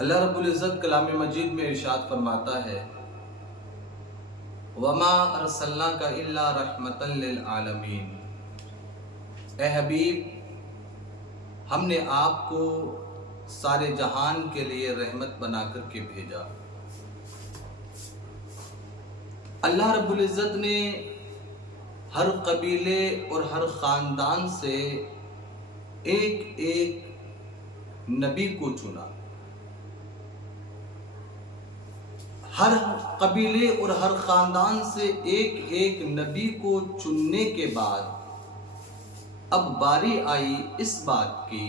اللہ رب العزت کلام مجید میں ارشاد فرماتا ہے وَمَا أَرْسَلْنَاكَ إِلَّا رَحْمَةً لِلْعَالَمِينَ، اے حبیب ہم نے آپ کو سارے جہان کے لیے رحمت بنا کر کے بھیجا۔ اللہ رب العزت نے ہر قبیلے اور ہر خاندان سے ایک ایک نبی کو چنا۔ ہر قبیلے اور ہر خاندان سے ایک ایک نبی کو چننے کے بعد اب باری آئی اس بات کی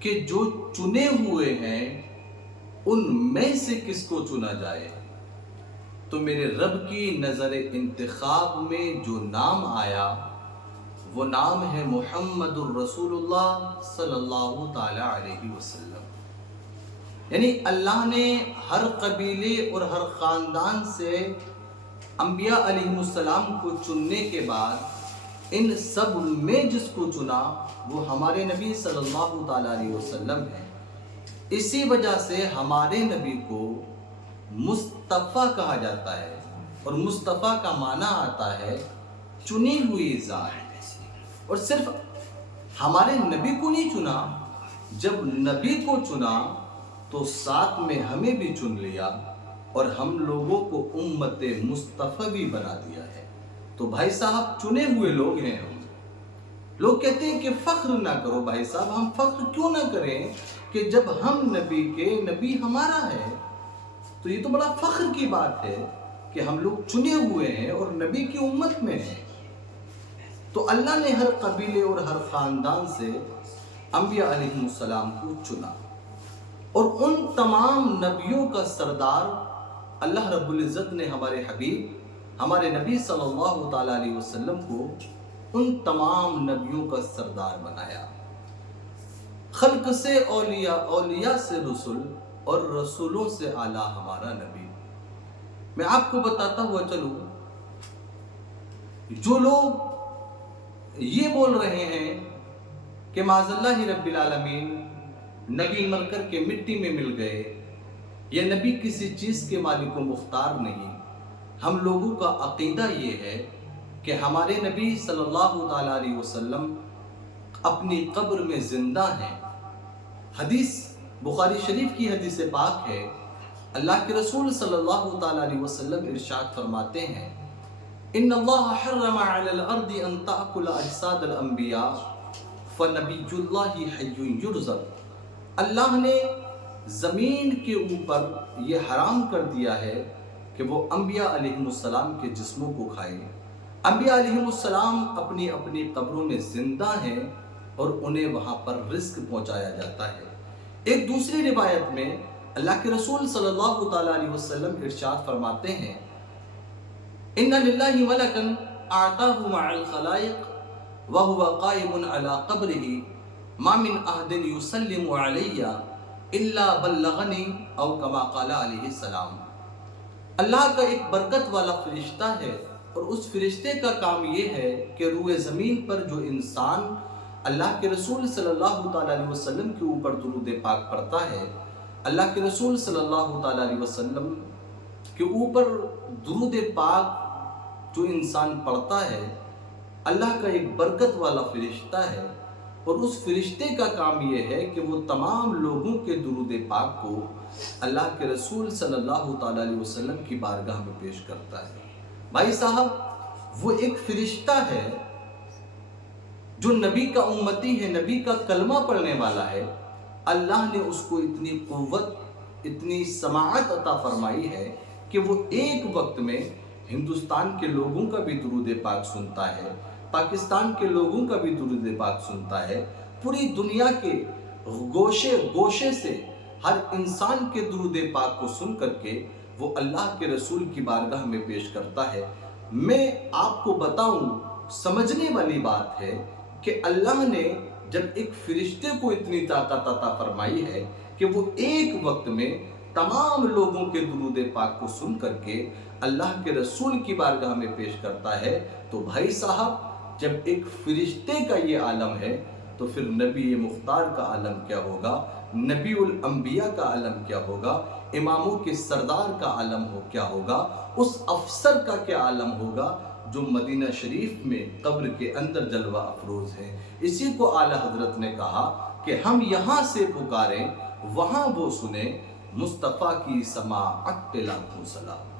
کہ جو چنے ہوئے ہیں ان میں سے کس کو چنا جائے۔ تو میرے رب کی نظر انتخاب میں جو نام آیا وہ نام ہے محمد الرسول اللہ صلی اللہ تعالی علیہ وسلم۔ یعنی اللہ نے ہر قبیلے اور ہر خاندان سے انبیاء علیہ السلام کو چننے کے بعد ان سب میں جس کو چنا وہ ہمارے نبی صلی اللہ تعالی علیہ وسلم ہے۔ اسی وجہ سے ہمارے نبی کو مصطفیٰ کہا جاتا ہے، اور مصطفیٰ کا معنی آتا ہے چنی ہوئی ذات۔ اور صرف ہمارے نبی کو نہیں چنا، جب نبی کو چنا تو ساتھ میں ہمیں بھی چن لیا اور ہم لوگوں کو امت مصطفیٰ بھی بنا دیا ہے۔ تو بھائی صاحب چنے ہوئے لوگ ہیں ہم۔ لوگ کہتے ہیں کہ فخر نہ کرو بھائی صاحب، ہم فخر کیوں نہ کریں کہ جب ہم نبی کے نبی ہمارا ہے، تو یہ تو بڑا فخر کی بات ہے کہ ہم لوگ چنے ہوئے ہیں اور نبی کی امت میں ہیں۔ تو اللہ نے ہر قبیلے اور ہر خاندان سے انبیاء علیہ السلام کو چنا، اور ان تمام نبیوں کا سردار اللہ رب العزت نے ہمارے حبیب ہمارے نبی صلی اللہ تعالی علیہ وسلم کو ان تمام نبیوں کا سردار بنایا۔ خلق سے اولیاء، اولیاء سے رسول، اور رسولوں سے اعلیٰ ہمارا نبی۔ میں آپ کو بتاتا ہوا چلوں، جو لوگ یہ بول رہے ہیں کہ معاذ اللہ رب العالمین نبی مر کر کے مٹی میں مل گئے، یہ نبی کسی چیز کے مالک و مختار نہیں، ہم لوگوں کا عقیدہ یہ ہے کہ ہمارے نبی صلی اللہ تعالی علیہ وسلم اپنی قبر میں زندہ ہیں۔ حدیث بخاری شریف کی حدیث پاک ہے، اللہ کے رسول صلی اللہ تعالی علیہ وسلم ارشاد فرماتے ہیں ان اللہ حرم علی الارض ان تأکل اجساد الانبیاء فنبی اللہ حی یرزق۔ اللہ نے زمین کے اوپر یہ حرام کر دیا ہے کہ وہ انبیاء علیہ السلام کے جسموں کو کھائے۔ انبیاء علیہ السلام اپنی اپنی قبروں میں زندہ ہیں اور انہیں وہاں پر رزق پہنچایا جاتا ہے۔ ایک دوسری روایت میں اللہ کے رسول صلی اللہ تعالی علیہ وسلم ارشاد فرماتے ہیں ان للہ ملکا اعطاہ مع الخلائق وهو قائم على قبره ما من احد يسلم علی الا بلغنی او کما قال علیہ السلام۔ اللہ کا ایک برکت والا فرشتہ ہے، اور اس فرشتے کا کام یہ ہے کہ روئے زمین پر جو انسان اللہ کے رسول صلی اللہ تعالی علیہ وسلم کے اوپر درود پاک پڑھتا ہے، اللہ کے رسول صلی اللہ تعالی علیہ وسلم کے اوپر درود پاک جو انسان پڑھتا ہے، اللہ کا ایک برکت والا فرشتہ ہے، اور اس فرشتے کا کام یہ ہے کہ وہ تمام لوگوں کے درود پاک کو اللہ کے رسول صلی اللہ تعالی علیہ وسلم کی بارگاہ میں پیش کرتا ہے۔ بھائی صاحب وہ ایک فرشتہ ہے جو نبی کا امتی ہے، نبی کا کلمہ پڑھنے والا ہے، اللہ نے اس کو اتنی قوت، اتنی سماعت عطا فرمائی ہے کہ وہ ایک وقت میں ہندوستان کے لوگوں کا بھی درود پاک سنتا ہے، پاکستان کے لوگوں کا بھی درود پاک سنتا ہے، پوری دنیا کے گوشے گوشے سے ہر انسان کے درود پاک کو سن کر کے وہ اللہ کے رسول کی بارگاہ میں پیش کرتا ہے۔ میں آپ کو بتاؤں، سمجھنے والی بات ہے کہ اللہ نے جب ایک فرشتے کو اتنی طاقت عطا فرمائی ہے کہ وہ ایک وقت میں تمام لوگوں کے درود پاک کو سن کر کے اللہ کے رسول کی بارگاہ میں پیش کرتا ہے، تو بھائی صاحب جب ایک فرشتے کا یہ عالم ہے تو پھر نبی مختار کا عالم کیا ہوگا، نبی الانبیاء کا عالم کیا ہوگا، اماموں کے سردار کا عالم کیا ہوگا، اس افسر کا کیا عالم ہوگا جو مدینہ شریف میں قبر کے اندر جلوہ افروز ہے۔ اسی کو اعلیٰ حضرت نے کہا کہ ہم یہاں سے پکاریں وہاں وہ سنیں، مصطفیٰ کی سماعت پہ لاکھوں سلام۔